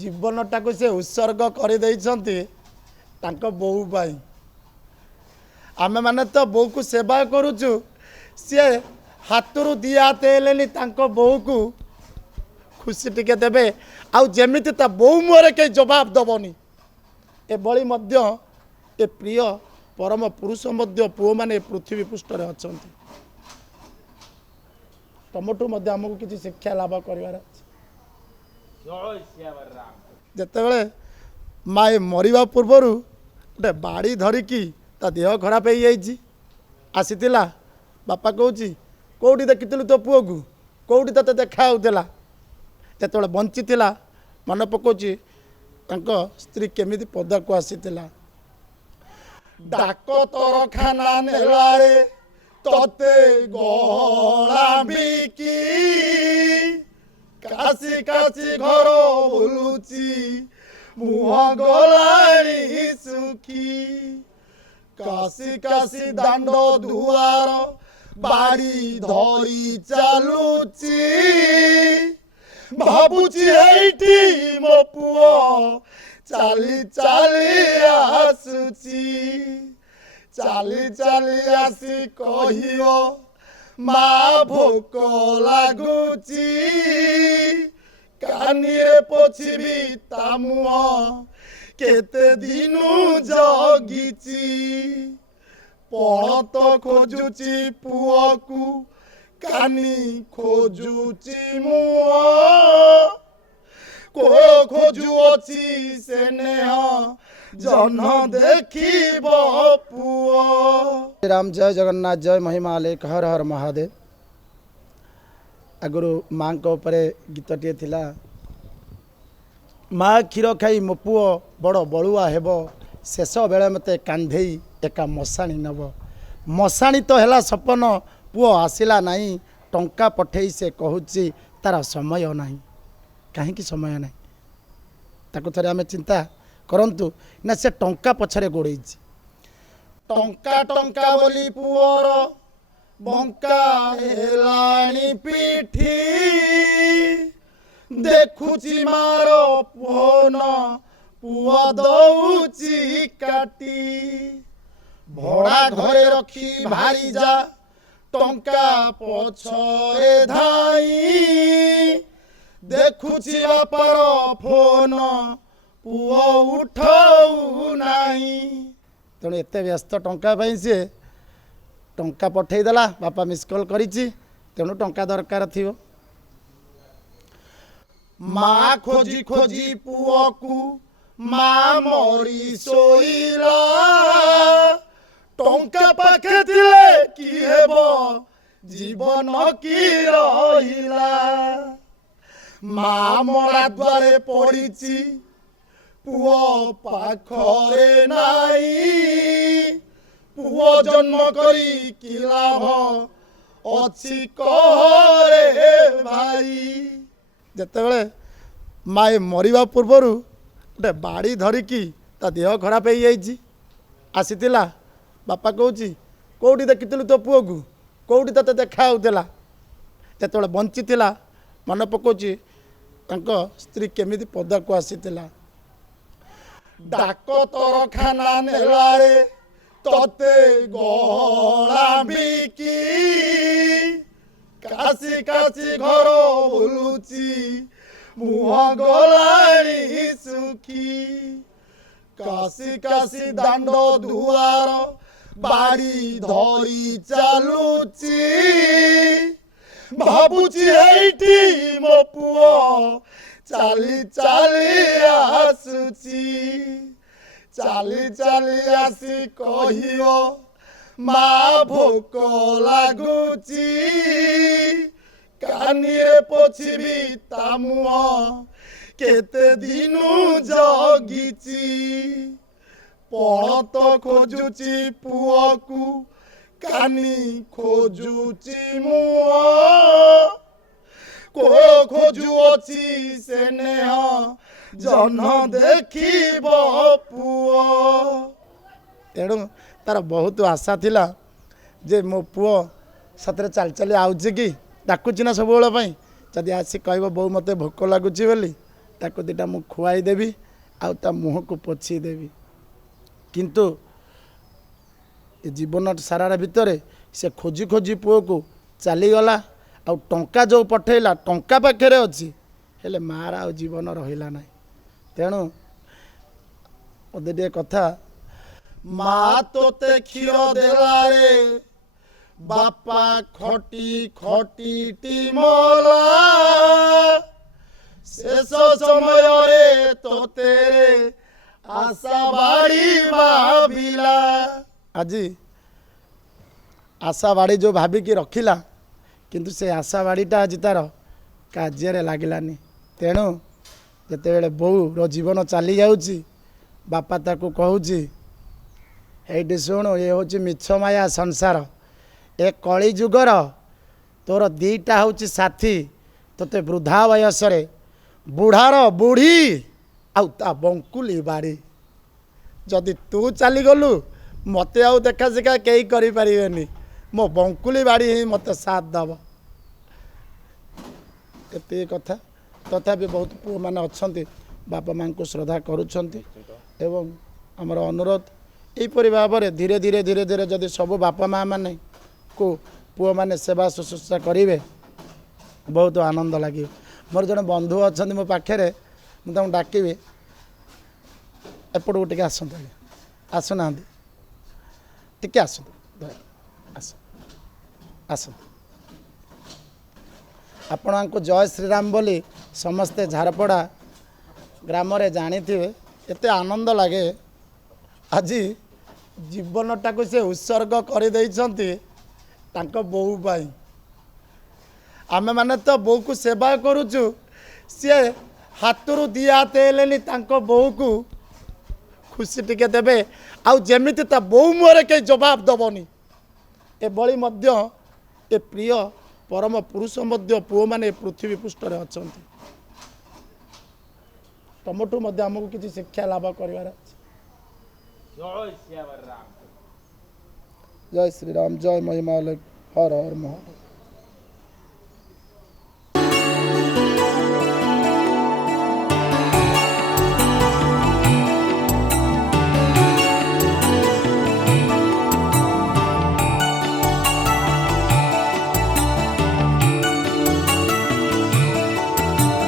जीवनटा से उत्सर्ग कर बोऊ पाई आमे माने तो बोऊ को सेवा करुचु सी हाथरू दी हाथ हेलेनी बोऊ को खुशी टिके देबे आउ जेमिति ता बोऊ मुहरे के जवाब दबनी एभली मध्य ए प्रिय परम पुरुष मध्य पुओ माने पृथ्वी पृष्ठ अच्छा तमठू आमको किसी शिक्षा लाभ कर जिते माए मरवा पूर्वर गोटे बाड़ी धरिकी ता देह खराब हो जाइए आसीला बापा कौची कौटी देखी तो पुओ को कौटी ते देखा जो बंची मन पकाउची स्त्री केमी पदा को आसीला डाक तोर खाना नेलारे तोते गहला बिकी काशी काशी घर बुलुची मुह गलाणी सुखी काशी काशी दांड दुआर बाड़ी धरी चालुची भाबुची एठी मो पुओ चाली चाली आसुची चाली चाली आसी कहियो माँ भोक लागुची कानिए पोछिबी ता मुह केते दिनु जगिची पण तो खोजुची पुओ को कानी खोजुची मुह को खोजु अछि से नेह जन देखिब पुओ। राम जय जगन्नाथ जय महिमाले हर हर महादेव। आगुरु माँ को उपरे गीतटे थिला माँ क्षीर खाई मो पुओ बड़ बलुआ हेब शेष बेले मते कांधेई एका मशाणी नब मशाणी तो हैला सपन पुओ आसिला नहीं टंका पठेई से कहूची तार समय नहीं कहीं समय नहीं ताको थरे आमे चिंता करंतु ना से टंका पछरे गोड़े टंका टंका बोली पुओर बंका हेलाणी पीठी देखुची मारो फोन पुओ दउची काटी भड़ा घरे रखी भारी जा टंका पछरे धाई देखुची बापार फोन पुओ उठाऊ नहीं तेणु एत व्यस्त टंका सी टंका पठेदेला बापा मिस कॉल करिछि तेणु टंका दरकार थी माँ खोजी खोजी पुओ को माँ मरी सोईला टंका पाखे थिले कि हेबो जीवन की रहिला माँ मरा द्वारे पड़ीची पुओ पाखरे नाई पुओ जन्म करी कि लाभ अच्छी कहरे भाई जिते माए मरवा पूर्वर गोटे बाड़ी धरिकी ता देह खराब हो जाइए आसीला बापा कौची कौटी देखी तो पुओ को कौटी ते देखा जो बंची मन पकाउची स्त्री केमी पदा को आसीला डाक तोर खाना नेलारे तोते गहला बिकी काशी काशी घर बुलुची मुह गलाणी सुखी काशी काशी दांड दुआर बाड़ी धरी चालुची भाबुची एठी मो पुओ चाली चाली आसुची चाली चाली आसी कहियो माँ भोक लागुची कानिए पोछिबी ता मुह केते दिनु जगिची पण तो खोजुची पुओ को कानी खोजुची मुह को खोजु अछि से नेह जन देखिब पुओ तेणु तार बहुत आशा थिला जे मो पुओ सतरे चल चली आउछि कि डाकुछि ना सब बेला जदि आसी कहब बो मते भोक लगुची बोली ताको दुटा मु खुआई देवी आउ ता मुह को पोछी देवी किंतु ए जीवन सारा भितर से खोजी खोजी पुओ को चलीगला आउ टंका जो पठेला टंका पाखे अच्छी हेले मार आ जीवन रहिला ना तेणु अदे कथा माँ तोते क्षीर देला रे बापा खटी खटी टीमला शेष समय रे तोते आशा बाड़ी भाविला आज आशा बाड़ी जो भाविकी रखिला किंतु से आशा बाड़ीटा आज तार कार्य लगिलानी तेणु जिते बोऊ रो जीवन चली जाऊँगी बापा ताकू कहूँ ये शुण ये हूँ मिछ माया संसार ए कली जुगर तोर दीटा हूँ साथी तोते वृद्धा वयस बुढ़ार बुढ़ी आ बंकुली बाड़ी जदि तू चलीगलु मत आउ देखा शिखा कई करें मो बंकुली बाड़ी ही मत साथ दब ये कथा तथापि बहुत पुओ मैंने अच्छा बापा माँ को श्रद्धा करुँच एवं आमर अनुरोध यहीपरि भाव में धीरे धीरे धीरे धीरे जदि सब बापा माँ मैंने को पुओ मैंने सेवा शुश्रूषा करेंगे बहुत आनंद लगे मोर जड़े बंधु अच्छा मो पाखे मुझे डाकबी एपटू टे आसतु आसुना टे आस आपण को जय श्रीराम बोली समस्ते झारपड़ा ग्राम जानी थे एते आनंद लगे आज जीवनटा को से उत्सर्ग कर बोऊ पाई आमे माने तो बोऊ को सेवा करुचु सी हाथरू दी हाथ हेलेनी बोऊ को खुशी टिके देबे आउ जेमिति ता बोऊ मुहरे के जवाब दबनी ए बळी मध्य ए प्रिय परम पुरुष मध्य पुओ माने पृथ्वी पृष्ठ रे अछंती तमठू मध्य हमको किसी शिक्षा लाभ कर जय श्री राम जय महिमा हर हर महादेव।